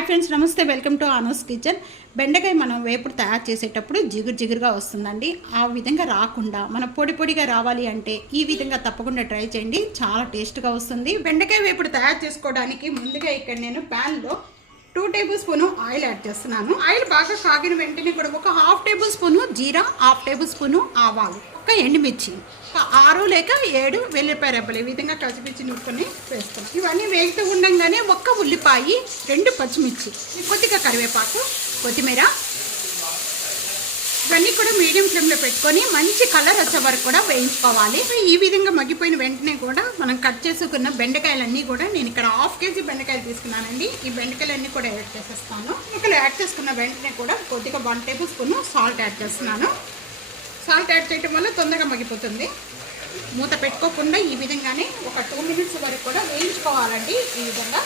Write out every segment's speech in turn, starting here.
Hi friends, నమస్తే. Welcome to Anu's kitchen. బెండకాయ మనం వేపుడు తయారు చేసేటప్పుడు జిగురుగా వస్తుందండి. ఆ విధంగా రాకుండా మనం పొడిగా రావాలి అంటే ఈ విధంగా తప్పకుండా ట్రై చేయండి. చాలా టేస్ట్గా వస్తుంది. బెండకాయ వేపుడు తయారు చేసుకోవడానికి ముందుగా ఇక్కడ నేను ప్యాన్లో 2 టేబుల్ స్పూన్ ఆయిల్ యాడ్ చేస్తున్నాను. ఆయిల్ బాగా కాగిన వెంటనే కూడా ఒక 1/2 టేబుల్ స్పూన్ జీరా, 1/2 టేబుల్ స్పూన్ ఆవాలు, ఒక ఎండుమిర్చి, ఒక 6 లేక 7 వెల్లిపాయ రెబ్బలు ఈ విధంగా కసిపిచ్చి నూరుకొని వేస్తాం. ఇవన్నీ వేగుతూ ఉండగానే ఒక్క ఉల్లిపాయ, 2 పచ్చిమిర్చి, కొద్దిగా కరివేపాకు, కొత్తిమీర, ఇవన్నీ కూడా మీడియం ఫ్లేమ్లో పెట్టుకొని మంచి కలర్ వచ్చే వరకు కూడా వేయించుకోవాలి. ఈ విధంగా మగ్గిపోయిన వెంటనే కూడా మనం కట్ చేసుకున్న బెండకాయలన్నీ కూడా నేను ఇక్కడ 1/2 కేజీ బెండకాయలు తీసుకున్నానండి. ఈ బెండకాయలన్నీ కూడా యాడ్ చేసేస్తాను. ఇక్కడ యాడ్ చేసుకున్న వెంటనే కూడా కొద్దిగా 1 టేబుల్ స్పూన్ సాల్ట్ యాడ్ చేస్తున్నాను. సాల్ట్ యాడ్ చేయడం వల్ల తొందరగా మగ్గిపోతుంది. మూత పెట్టుకోకుండా ఈ విధంగానే ఒక 2 మినిట్స్ వరకు కూడా వేయించుకోవాలండి. ఈ విధంగా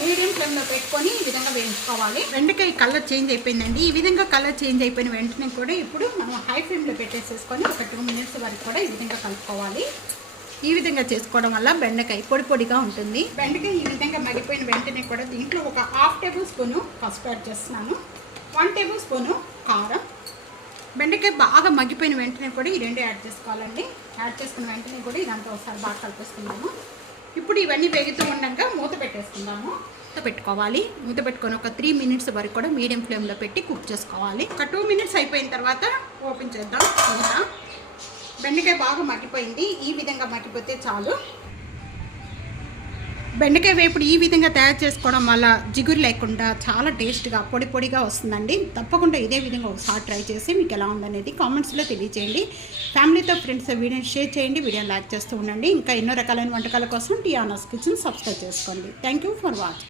మీడియం ఫ్లేమ్లో పెట్టుకొని ఈ విధంగా వేయించుకోవాలి. బెండకాయ కలర్ చేంజ్ అయిపోయిందండి. ఈ విధంగా కలర్ చేంజ్ అయిపోయిన వెంటనే కూడా ఇప్పుడు మనం హై ఫ్లేమ్లో పెట్టేసేసుకొని ఒక 2 మినిట్స్ వరకు కూడా ఈ విధంగా కలుపుకోవాలి. ఈ విధంగా చేసుకోవడం వల్ల బెండకాయ పొడిగా ఉంటుంది. బెండకాయ ఈ విధంగా మగ్గిపోయిన వెంటనే కూడా దీంట్లో ఒక 1/2 టేబుల్ స్పూన్ పసుపు యాడ్ చేస్తున్నాను. 1 టేబుల్ స్పూన్ కారం. బెండకాయ బాగా మగ్గిపోయిన వెంటనే కూడా ఈ 2 యాడ్ చేసుకోవాలండి. యాడ్ చేసుకున్న వెంటనే కూడా ఇదంతా ఒకసారి బాగా కలిపేసుకున్నాము. ఇప్పుడు ఇవన్నీ వేగుతూ ఉండగా మూత పెట్టేసుకుందాము. మూత పెట్టుకోవాలి. మూత పెట్టుకొని ఒక 3 మినిట్స్ వరకు కూడా మీడియం ఫ్లేమ్లో పెట్టి కుక్ చేసుకోవాలి. ఒక 2 మినిట్స్ అయిపోయిన తర్వాత ఓపెన్ చేద్దాం. బెండకాయ బాగా మగ్గిపోయింది. ఈ విధంగా మగ్గిపోతే చాలు. బెండకాయ వేపుడు ఈ విధంగా తయారు చేసుకోవడం వల్ల జిగురు లేకుండా చాలా టేస్ట్గా పొడిగా వస్తుందండి. తప్పకుండా ఇదే విధంగా ఒకసారి ట్రై చేసి మీకు ఎలా ఉందనేది కామెంట్స్లో తెలియజేయండి. ఫ్యామిలీతో ఫ్రెండ్స్ వీడియోని షేర్ చేయండి. వీడియోని లైక్ చేస్తూ ఉండండి. ఇంకా ఎన్నో రకాలైన వంటకాల కోసం టీ అనూస్ కిచెన్ సబ్స్క్రైబ్ చేసుకోండి. Thank you for watching.